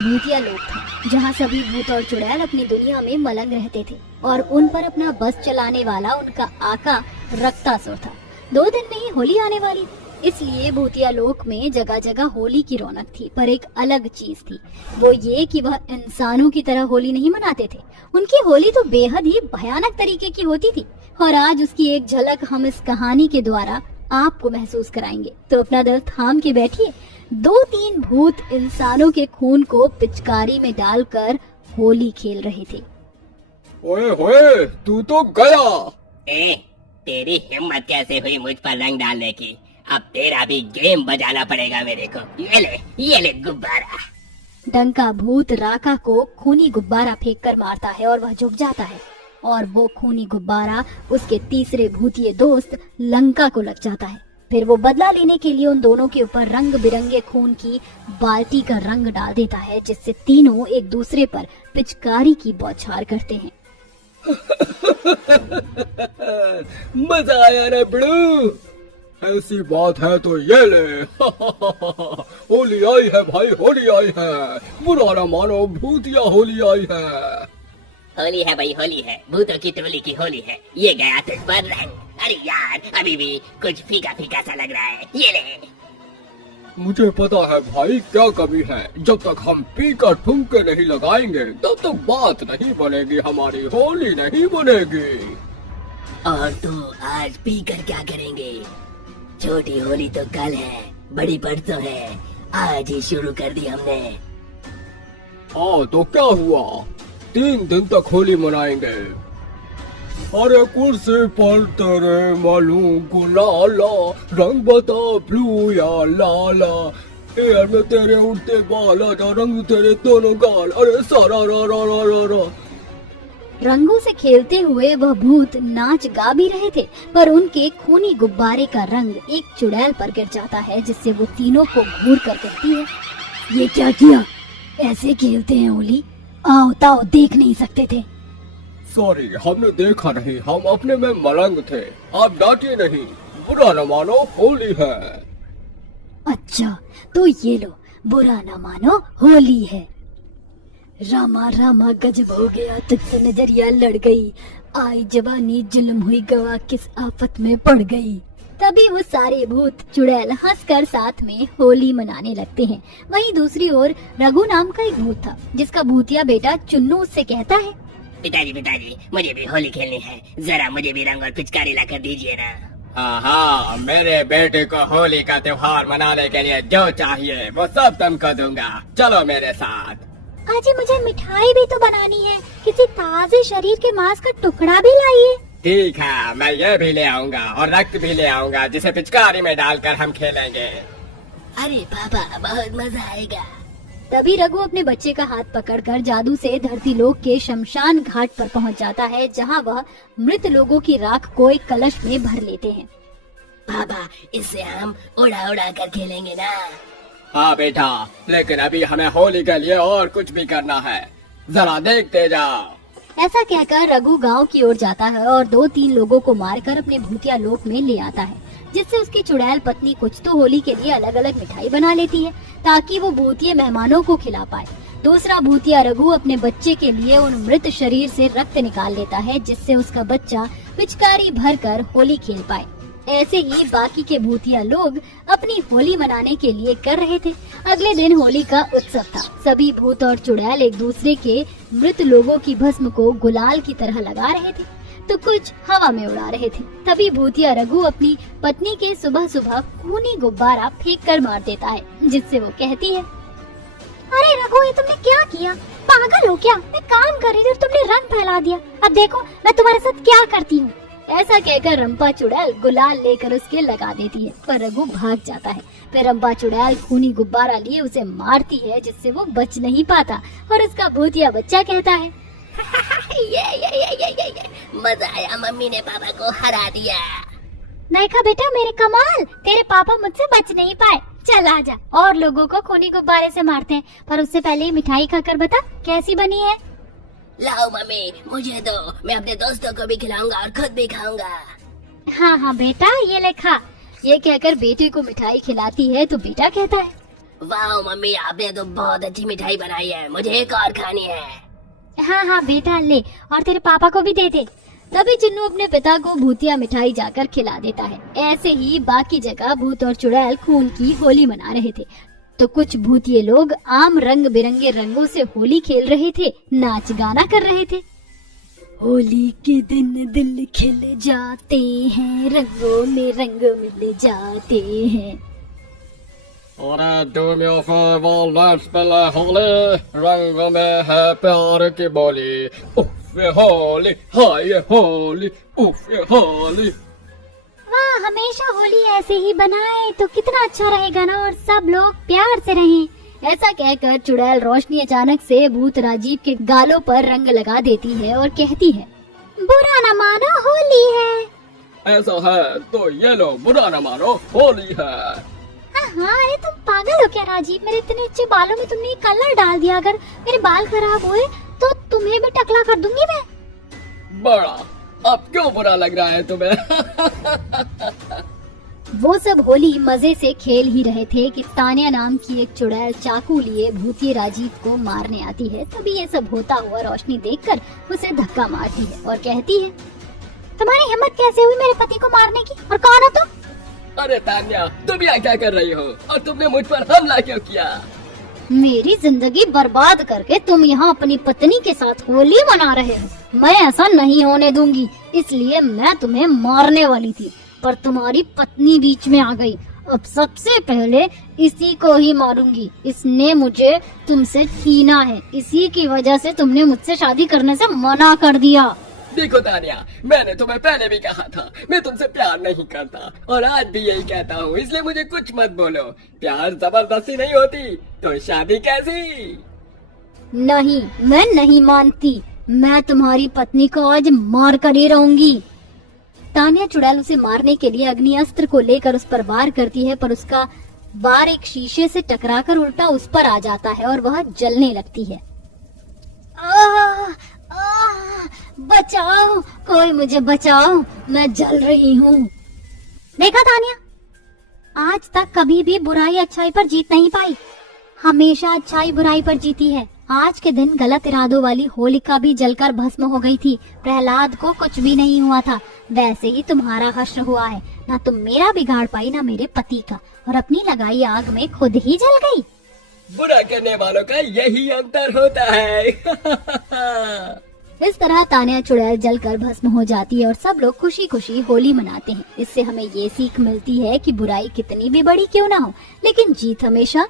भूतिया लोक था जहाँ सभी भूत और चुड़ैल अपनी दुनिया में मलंग रहते थे और उन पर अपना बस चलाने वाला उनका आका रक्तासुर था। 2 दिन में ही होली आने वाली थी, इसलिए भूतिया लोक में जगह जगह होली की रौनक थी। पर एक अलग चीज थी, वो ये कि वह इंसानों की तरह होली नहीं मनाते थे। उनकी होली तो बेहद ही भयानक तरीके की होती थी और आज उसकी एक झलक हम इस कहानी के द्वारा आपको महसूस कराएंगे। तो अपना दिल थाम के बैठिए। 2-3 भूत इंसानों के खून को पिचकारी में डालकर होली खेल रहे थे। ओए होए, तू तो गया। तेरी हिम्मत कैसे हुई मुझ पर रंग डालने की? अब तेरा भी गेम बजाना पड़ेगा मेरे को। ये ले गुब्बारा। डंका भूत राका को खूनी गुब्बारा फेंक कर मारता है और वह झुक जाता है और वो खूनी गुब्बारा उसके तीसरे भूतिये दोस्त लंका को लग जाता है। फिर वो बदला लेने के लिए उन दोनों के ऊपर रंग बिरंगे खून की बाल्टी का रंग डाल देता है, जिससे तीनों एक दूसरे पर पिचकारी की बौछार करते हैं। मजा आया ना बड़ू? ऐसी बात है तो ये ले। होली आई है भाई, होली आई है। बुरा ना मानो, भूतिया होली आई है। होली है भाई, होली है। भूतों की टोली की होली है। ये गया तुझ पर रंग। अरे यार, अभी भी कुछ फीका फीका सा लग रहा है। ये ले। मुझे पता है भाई क्या कमी है। जब तक हम पी कर ठुमके नहीं लगाएंगे तब तक बात नहीं बनेगी, हमारी होली नहीं बनेगी। और तू आज पी कर क्या करेंगे? छोटी होली तो कल है, बड़ी परसों है। आज ही शुरू कर दी हमने। हाँ तो क्या हुआ, 3 दिन तक होली मनाएंगे। अरे कुर्सी पर तेरे मालूम गुलाला, रंग बता ब्लू या लाला। एयर में तेरे उड़ते बाल, आजा रंग तेरे दोनों गाल। अरे सारा रा रा रा रा रा। रंगों से खेलते हुए वह भूत नाच गा भी रहे थे, पर उनके खूनी गुब्बारे का रंग एक चुड़ैल पर गिर जाता है, जिससे वो तीनों को घूर कर कहती है, ये क्या किया? ऐसे खेलते हैं होली? आओ ताओ, देख नहीं सकते थे? सॉरी, हमने देखा नहीं, हम अपने में मलंग थे। आप डांटिए नहीं, बुरा न मानो, होली है। अच्छा तो ये लो, बुरा न मानो, होली है। रामा रामा गजब हो गया, तुझसे नजरिया लड़ गई। आई जवानी जुल्म हुई गवा, किस आफत में पड़ गई। तभी वो सारे भूत चुड़ैल हंसकर साथ में होली मनाने लगते हैं। वहीं दूसरी ओर रघु नाम का एक भूत था, जिसका भूतिया बेटा चुन्नू उससे कहता है, पिताजी, मुझे भी होली खेलनी है। जरा मुझे भी रंग और पिचकारी लाकर दीजिए ना। हाँ, मेरे बेटे को होली का त्योहार मनाने के लिए जो चाहिए वो सब तुमको दूंगा। चलो मेरे साथ। अजी मुझे मिठाई भी तो बनानी है, किसी ताजे शरीर के मांस का टुकड़ा भी लाइए। ठीक है, मैं ये भी ले आऊंगा और रक्त भी ले आऊंगा, जिसे पिचकारी में डालकर हम खेलेंगे। अरे पापा, बहुत मजा आएगा। तभी रघु अपने बच्चे का हाथ पकड़कर जादू से धरती लोक के शमशान घाट पर पहुंच जाता है, जहां वह मृत लोगों की राख को एक कलश में भर लेते हैं। पापा, इससे हम उड़ा उड़ा कर खेलेंगे ना? हाँ बेटा, लेकिन अभी हमें होली के लिए और कुछ भी करना है, जरा देखते जाओ। ऐसा कहकर रघु गांव की ओर जाता है और 2-3 लोगों को मारकर अपने भूतिया लोक में ले आता है, जिससे उसकी चुड़ैल पत्नी कुछ तो होली के लिए अलग अलग मिठाई बना लेती है, ताकि वो भूतिया मेहमानों को खिला पाए। दूसरा भूतिया रघु अपने बच्चे के लिए उन मृत शरीर से रक्त निकाल लेता है, जिससे उसका बच्चा पिचकारी भरकर होली खेल पाए। ऐसे ही बाकी के भूतिया लोग अपनी होली मनाने के लिए कर रहे थे। अगले दिन होली का उत्सव था। सभी भूत और चुड़ैल एक दूसरे के मृत लोगों की भस्म को गुलाल की तरह लगा रहे थे, तो कुछ हवा में उड़ा रहे थे। तभी भूतिया रघु अपनी पत्नी के सुबह सुबह खूनी गुब्बारा फेंक कर मार देता है, जिससे वो कहती है, अरे रघु, ये तुमने क्या किया? पागल हो क्या? मैं काम कर रही थी और तुमने रंग फैला दिया। अब देखो मैं तुम्हारे साथ क्या करती हूँ। ऐसा कहकर रंपा चुड़ैल गुलाल लेकर उसके लगा देती है, पर रघु भाग जाता है। फिर रंपा चुड़ैल खूनी गुब्बारा लिए उसे मारती है, जिससे वो बच नहीं पाता और उसका भूतिया बच्चा कहता है, ये मजा आया, मम्मी ने पापा को हरा दिया। देखा बेटा मेरे कमाल, तेरे पापा मुझसे बच नहीं पाए। चल आजा, और लोगों को खूनी गुब्बारे से मारते हैं, पर उससे पहले मिठाई खाकर बता कैसी बनी है। लाओ मम्मी, मुझे दो, मैं अपने दोस्तों को भी खिलाऊंगा और खुद भी खाऊंगा। हाँ हाँ बेटा, ये ले खा। ये कहकर बेटे को मिठाई खिलाती है तो बेटा कहता है, वाह मम्मी, आपने तो बहुत अच्छी मिठाई बनाई है, मुझे एक और खानी है। हाँ हाँ बेटा ले, और तेरे पापा को भी दे दे। तभी चुन्नू अपने पिता को भूतिया मिठाई जाकर खिला देता है। ऐसे ही बाकी जगह भूत और चुड़ैल खून की होली मना रहे थे, तो कुछ भूतिये लोग आम रंग बिरंगे रंगों से होली खेल रहे थे, नाच गाना कर रहे थे। होली के दिन दिल खिल जाते हैं, रंगों में रंग मिल जाते हैं। अरे दुनिया से वालनट स्पेले होली, रंग में है प्यार की बोली। उफ ये होली, हाय ये होली, उफ ये होली। वाह, हमेशा होली ऐसे ही बनाए तो कितना अच्छा रहेगा ना, और सब लोग प्यार से रहें। ऐसा कहकर चुड़ैल रोशनी अचानक से भूत राजीव के गालों पर रंग लगा देती है और कहती है, बुरा न मानो होली है। ऐसा है तो ये लो, बुरा न मानो होली है। हाँ, अरे तुम पागल हो क्या राजीव? मेरे इतने अच्छे बालों में तुमने कलर डाल दिया। अगर मेरे बाल खराब हुए तो तुम्हें भी टकला कर दूंगी मैं। बड़ा, अब क्यों बुरा लग रहा है तुम्हें? वो सब होली मजे से खेल ही रहे थे कि तानिया नाम की एक चुड़ैल चाकू लिए भूतिये राजीव को मारने आती है। तभी ये सब होता हुआ रोशनी देखकर उसे धक्का मारती है और कहती है, तुम्हारी हिम्मत कैसे हुई मेरे पति को मारने की, और कौन हो तुम? अरे तान्या, तुम यहाँ क्या कर रही हो, और तुमने मुझ पर हमला क्यों किया? मेरी जिंदगी बर्बाद करके तुम यहाँ अपनी पत्नी के साथ होली मना रहे हो। मैं ऐसा नहीं होने दूंगी, इसलिए मैं तुम्हें मारने वाली थी, पर तुम्हारी पत्नी बीच में आ गई। अब सबसे पहले इसी को ही मारूंगी। इसने मुझे तुमसे छीना है, इसी की वजह से तुमने मुझसे शादी करने से मना कर दिया। देखो तान्या, मैंने तुम्हें पहले भी कहा था मैं तुमसे प्यार नहीं करता, और आज भी यही कहता हूँ, इसलिए मुझे कुछ मत बोलो। प्यार जबरदस्ती नहीं होती, तो शादी कैसी? नहीं, मैं नहीं मानती। मैं तुम्हारी पत्नी को आज मार कर ही रहूंगी। तानिया चुड़ैल उसे मारने के लिए अग्नि अस्त्र को लेकर उस पर वार करती है, पर उसका वार एक शीशे से टकराकर उल्टा उस पर आ जाता है और वह जलने लगती है। आह, आह, बचाओ, कोई मुझे बचाओ, मैं जल रही हूँ। देखा तानिया, आज तक कभी भी बुराई अच्छाई पर जीत नहीं पाई, हमेशा अच्छाई बुराई पर जीती है। आज के दिन गलत इरादों वाली होलिका भी जलकर भस्म हो गई थी। प्रहलाद को कुछ भी नहीं हुआ था, वैसे ही तुम्हारा हश्र हुआ है। ना तुम मेरा बिगाड़ पाई, ना मेरे पति का, और अपनी लगाई आग में खुद ही जल गई। बुरा करने वालों का यही अंतर होता है। इस तरह तानिया चुड़ैल जलकर भस्म हो जाती है और सब लोग खुशी खुशी होली मनाते हैं। इससे हमें ये सीख मिलती है कि बुराई कितनी भी बड़ी क्यों ना हो, लेकिन जीत हमेशा